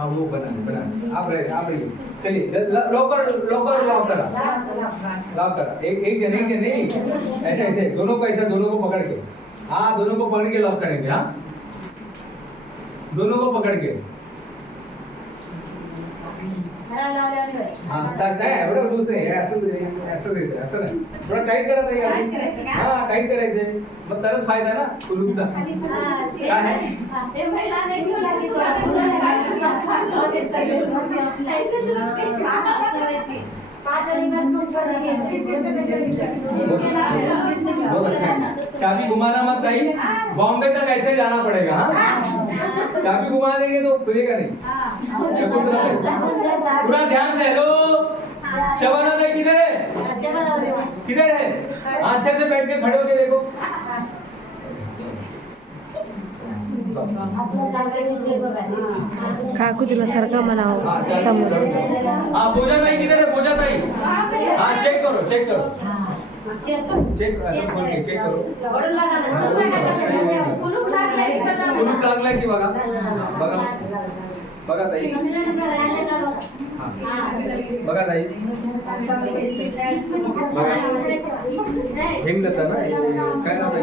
हाँ वो बना आप रहिए चलिए लॉकर लॉक करा एक जन नहीं ऐसे दोनों को ऐसा दोनों को पकड़ के हाँ दोनों को पकड़ के लॉक करेंगे हाँ दोनों को पकड़ के हाँ तक है एवढं लूज नाही असं नाही थोडा टाईट करा ताई हाँ टाईट करायचंय मग तरच फायदा ना कुलूपचा काय आहे चाबी घुमाना मत ताई बॉम्बे तक ऐसे जाना पड़ेगा हाँ चाबी घुमा देंगे तो खुलेगा नहीं पूरा ध्यान से हेलो शबाना ताई किधर है हाँ अच्छे से बैठ के खड़े होके देखो काकू तुला सारखा म्हणावं समोर हाँ पूजा ताई किधर है पूजा ताई हाँ चेक करो चेक असं खोल के चेक करो कुलूप लागलाय की बघा बघा ताई बघा ताई हेमलता ना काय नाव ताई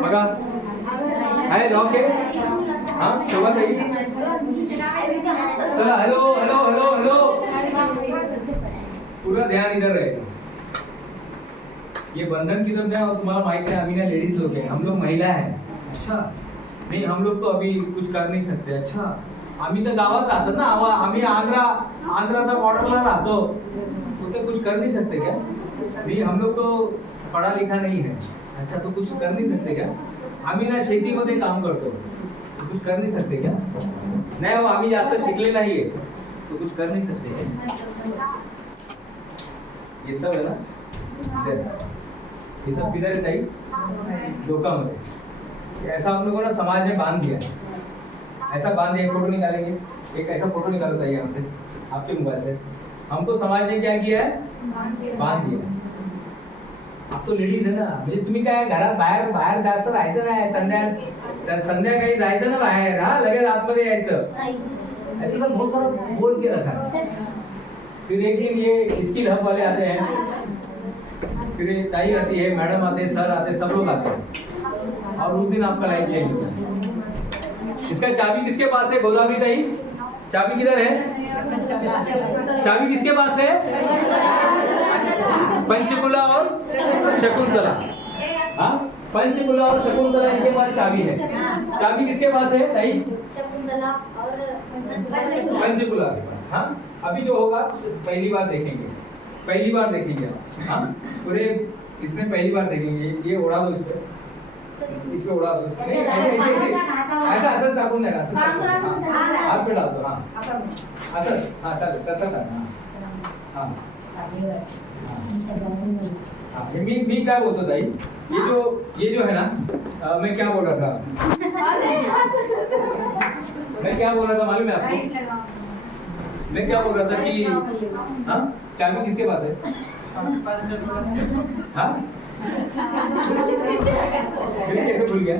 बघा आहे लॉक आहे हाँ शोभा ताई चला हेलो पूरा ध्यान इधर रहेगा ये बंधन की तरफ जाए तुम्हाला माहिती है अभी ना लेडीज लोग हैं हम लोग महिला है अच्छा नहीं हम लोग तो अभी कुछ कर नहीं सकते अच्छा आम्ही तर गावात राहतो ना आम्ही आंध्राचा बॉर्डरला राहतो तो कुछ कर नहीं सकते क्या नहीं हम लोग तो पढ़ा लिखा नहीं है अच्छा तो कुछ कर नहीं सकते क्या आम्ही ना शेतीमध्ये काम करतो तो कुछ कर नहीं सकते क्या नहीं वो आम्ही जास्त शिकले नाही है तो कुछ कर नहीं सकते ये सब है ना ये सब किधर है ताई धोखा में ऐसा हम लोगों को ना समाज ने बांध दिया ऐसा बांध दिया फोटो निकालेंगे एक ऐसा फोटो निकालो ताई यहाँ से आपके मोबाइल से हमको समाज ने क्या किया है बांध दिया आप तो लेडीज है ना म्हणजे तुम्ही काय घरात बाहेर जास्त राहायचं नाही संध्याकाळी जायचं ना बाहेर हा लगेच आतमध्ये यायचं ऐसा तो बहुत सारा बोल के रखा फिर एक दिन ये स्किल हब वाले आते हैं फिर ताई आती है मैडम आते हैं सर आते हैं सब लोग आते हैं और उस दिन आपका लाइफ चेंज होता है इसका चाबी किसके पास है गोदावरी ताई चाबी किधर है चाबी किसके पास है पंचकुला और शकुंतला हाँ पंचकुला और शकुंतला इनके पास चाबी है चाबी किसके पास है ताई पंचकुला के पास हाँ अभी जो होगा पहली बार देखेंगे हाँ पूरे इसमें पहली बार देखेंगे ये उड़ा दो इस पे उड़ा दो ऐसा असं टाकून द्या हात पे डाल दो हाँ असं हाँ चालेल तसं टाक हाँ मी क्या बोलता ताई ये जो है ना मैं क्या बोल रहा था मालूम है आपको मैं क्या बोल रहा था कि हाँ चाबी किसके पास है हाँ ये कैसे भूल गया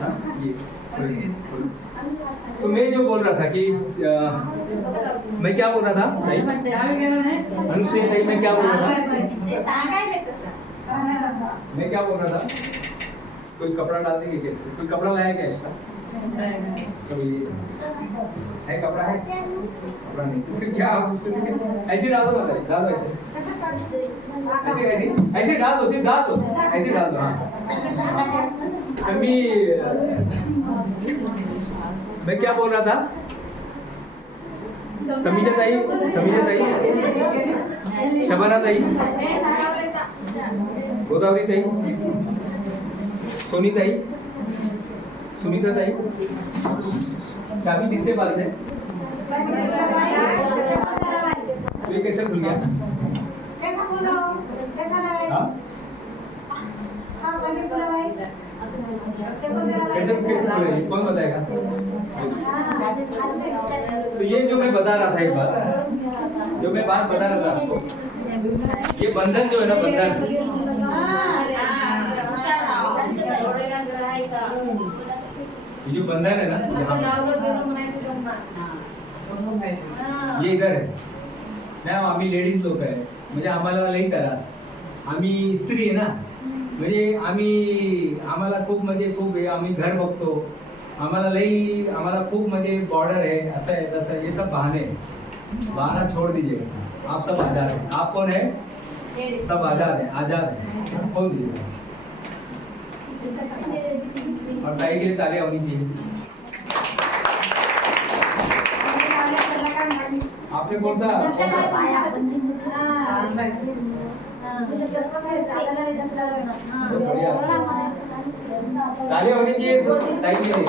हाँ ये तो मैं जो बोल रहा था कि मैं क्या बोल रहा था अनुसुईया ताई मैं क्या बोल रहा था कोई कपड़ा डाल देंगे कैसे कोई कपड़ा लाया क्या इसका है कपड़ा है कपड़ा नहीं तो फिर क्या आप उसको ऐसे डाल दो ना डाल दो ऐसे डाल दो सिर्फ डाल दो ऐसे डाल दो हाँ मैं क्या बोल रहा था तमीजा ताई शबाना ताई गोदावरी ताई सोनी ताई सुनीता ताई चाबी किसके पास है ये कैसे खुल गया हाँ कैसे खुले कौन बताएगा तो ये जो मैं बता रहा था एक बात जो मैं बात बता रहा था आपको ये बंधन जो है ना बंधन ये जो बंधन है ना यहाँ ये इधर आहे नाही आम्ही लेडीज लोक आहे म्हणजे आम्हाला लई त्रास आम्ही स्त्री आहे ना म्हणजे आम्हाला खूप म्हणजे खूप आम्ही घर बघतो आम्हाला खूप म्हणजे बॉर्डर है असं आहे तसं ये सब बहाने हैं। बहाना छोड़ दीजिएगा सर आप सब आजाद हैं आप कौन है सब आजाद है खोल दीजिएगा और ताई के लिए तालियां होनी चाहिए आपने कौन सा बढ़िया तालियां होनी चाहिए ताई के लिए